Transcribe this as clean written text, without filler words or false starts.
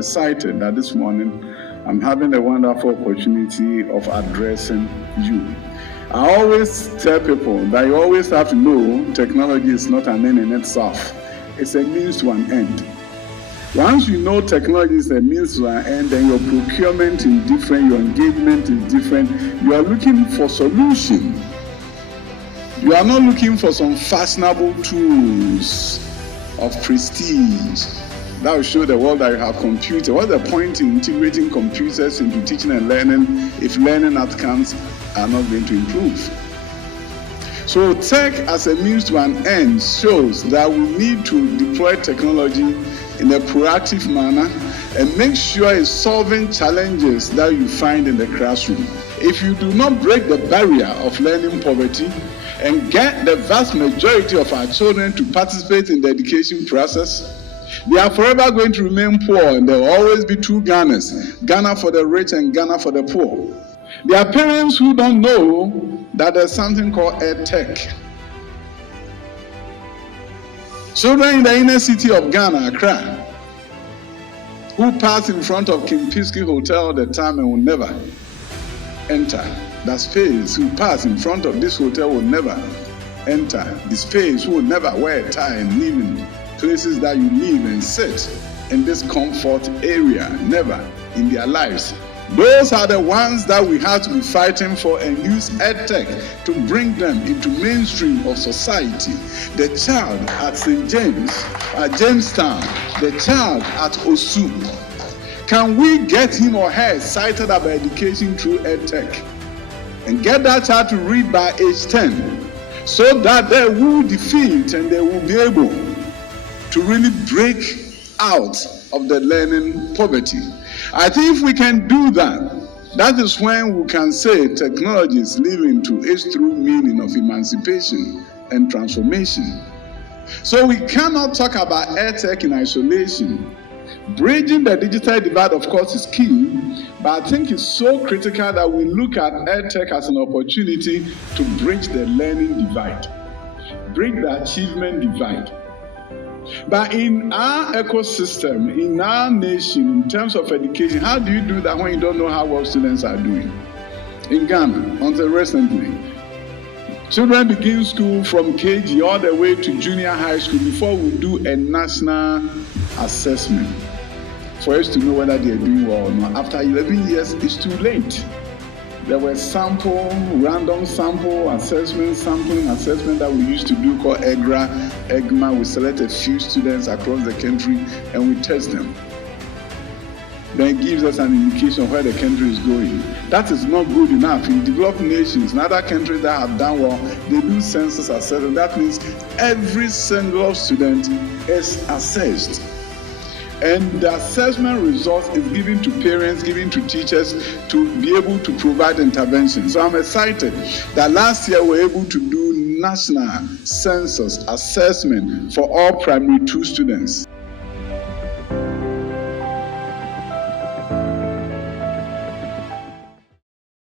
excited that this morning I'm having a wonderful opportunity of addressing you. I always tell people that you always have to know technology is not an end in itself. It's a means to an end. Once you know technology is a means to an end, then your procurement is different, your engagement is different. You are looking for solution. You are not looking for some fashionable tools of prestige that will show the world that you have computer. What's the point in integrating computers into teaching and learning if learning outcomes are not going to improve? So tech as a means to an end shows that we need to deploy technology in a proactive manner and make sure it's solving challenges that you find in the classroom. If you do not break the barrier of learning poverty and get the vast majority of our children to participate in the education process, they are forever going to remain poor, and there will always be two Ghanas, Ghana for the rich and Ghana for the poor. There are parents who don't know that there's something called EdTech. Children in the inner city of Ghana, Accra, who pass in front of Kimpiski Hotel all the time and will never enter that space, who pass in front of this hotel will never enter the space, who will never wear a tie and live in places that you live and sit in this comfort area, never in their lives. Those are the ones that we have to be fighting for and use EdTech to bring them into mainstream of society. The child at St. James, at Jamestown, the child at Osu. Can we get him or her excited about education through EdTech? And get that child to read by age 10 so that they will defeat and they will be able to really break out of the learning poverty. I think if we can do that, that is when we can say technology is leading to its true meaning of emancipation and transformation. So we cannot talk about EdTech in isolation. Bridging the digital divide, of course, is key, but I think it's so critical that we look at EdTech as an opportunity to bridge the learning divide, bridge the achievement divide. But in our ecosystem, in our nation, in terms of education, how do you do that when you don't know how well students are doing? In Ghana, until recently, children begin school from KG all the way to junior high school before we do a national assessment for us to know whether they are doing well or not. After 11 years, it's too late. There were random sample assessment, sampling assessment that we used to do called EGMA. We select a few students across the country and we test them. Then it gives us an indication of where the country is going. That is not good enough. In developed nations, in other countries that have done well, they do census assessment. That means every single student is assessed. And the assessment results is given to parents, given to teachers to be able to provide intervention. So I'm excited that last year we were able to do national census assessment for all primary 2 students.